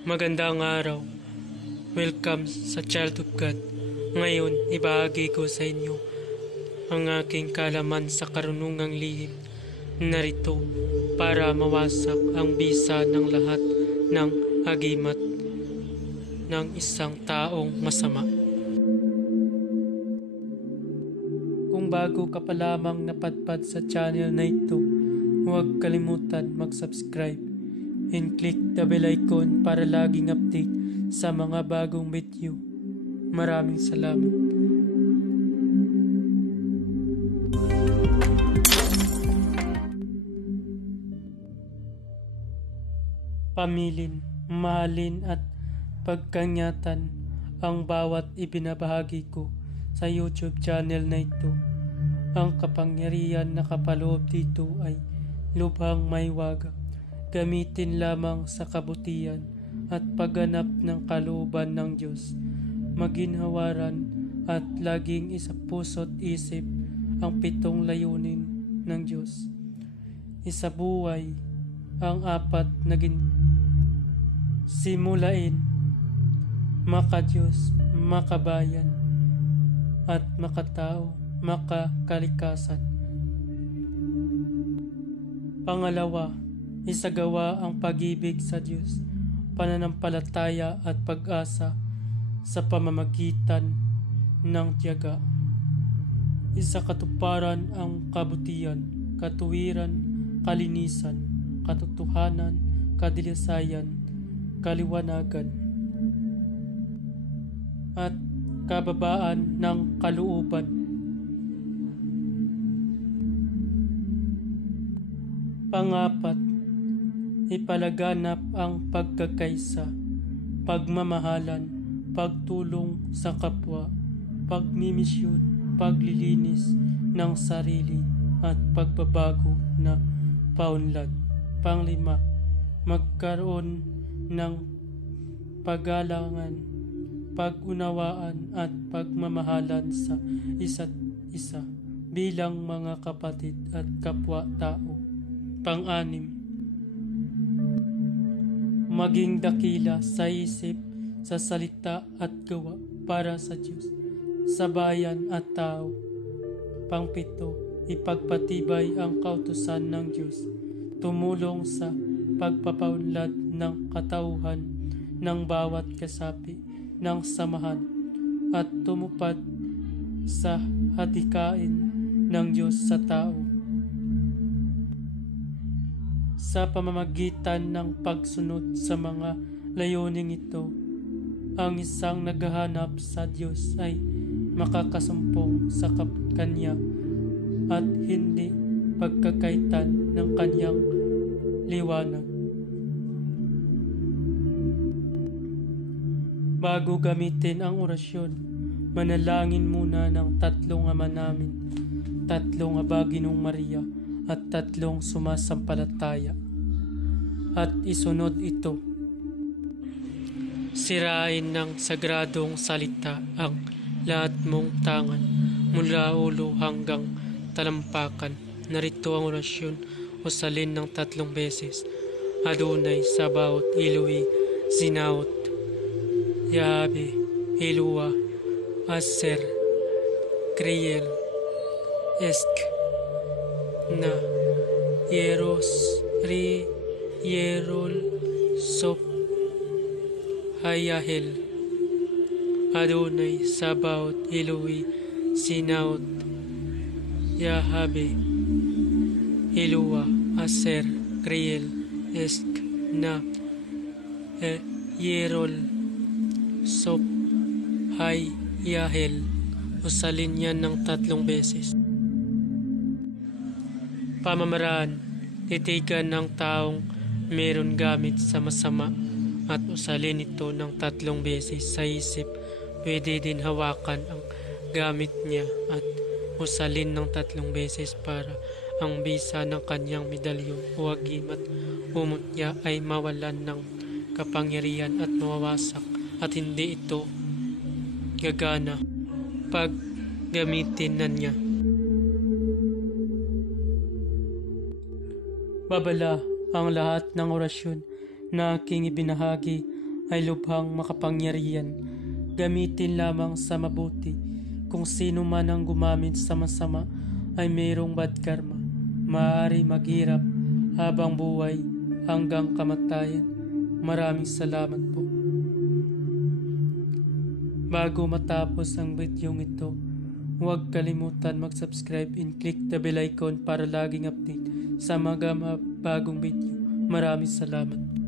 Magandang araw. Welcome sa Child of God. Ngayon, ibahagi ko sa inyo ang aking kalaman sa karunungang lihim. Narito para mawasak ang bisa ng lahat ng agimat ng isang taong masama. Kung bago ka pa lamang napadpad sa channel na ito, huwag kalimutan mag-subscribe and click the bell icon para laging update sa mga bagong video. Maraming salamat. Pamilin, mahalin at pagkanyatan ang bawat ibinabahagi ko sa YouTube channel na ito. Ang kapangyarihan na kapaloob dito ay lubhang may waga. Gamitin lamang sa kabutihan at pagganap ng kalooban ng Diyos. Maginhawaran at laging isa puso't isip ang 7 layunin ng Diyos. Isabuhay ang 4 na simulain, makadiyos, makabayan, at makatao, makakalikasan. Pangalawa, isagawa ang pag-ibig sa Diyos, pananampalataya at pag-asa sa pamamagitan ng tiyaga. Isakatuparan ang kabutihan, katuwiran, kalinisan, katotohanan, kadilisayan, kaliwanagan, at kababaan ng kalooban. Pangapat, ipalaganap ang pagkakaisa, pagmamahalan, pagtulong sa kapwa, pagmimisyon, paglilinis ng sarili at pagbabago na paunlad. Panglima, magkaroon ng paggalangan, pag-unawaan at pagmamahalan sa isa't isa bilang mga kapatid at kapwa-tao. Pang-anim, maging dakila sa isip, sa salita at gawa para sa Diyos, sa bayan at tao. Pang-7, ipagpatibay ang kautusan ng Diyos, tumulong sa pagpapaunlad ng katauhan ng bawat kasapi ng samahan at tumupad sa hadikain ng Diyos sa tao. Sa pamamagitan ng pagsunod sa mga layuning ito, ang isang naghahanap sa Diyos ay makakasumpong sa Kanya at hindi pagkakaitan ng Kanyang liwanag. Bago gamitin ang orasyon, manalangin muna ng 3 Ama Namin, 3 Aba Ginoong Maria, at 3 sumasampalataya. At isunod ito. Sirain ng sagradong salita ang lahat mong tangan, mula ulo hanggang talampakan. Narito ang orasyon o salin ng 3 beses. Adonai, Sabaoth, Eloi, Zinaot, Yahweh, Elua, Aser, Kriel, Esk, na, Yeros, Ri, Yerol, Sop, Hayahel. Adonai, Sabaoth, Eloi, Zinaot, Yahweh, Elua, Aser, Kriel, Esk, na, Yerol, Sop, Hayahel. Usalin yan ng 3 beses. Pamamaraan, titigan ng taong meron gamit sa masama at usalin ito ng 3 beses sa isip. Pwede din hawakan ang gamit niya at usalin ng 3 beses para ang bisa ng kanyang medalyon o agimat o mutya ay mawalan ng kapangyarihan at mawawasak at hindi ito gagana pag gamitin na niya. Babala ang lahat ng orasyon na aking ibinahagi ay lubhang makapangyarihan. Gamitin lamang sa mabuti. Kung sino man ang gumamit sa masama ay mayroong bad karma. Maaari maghirap habang buhay hanggang kamatayan. Maraming salamat po. Bago matapos ang videong ito, huwag kalimutan mag-subscribe and click the bell icon para laging update sa mga bagong video. Maraming salamat.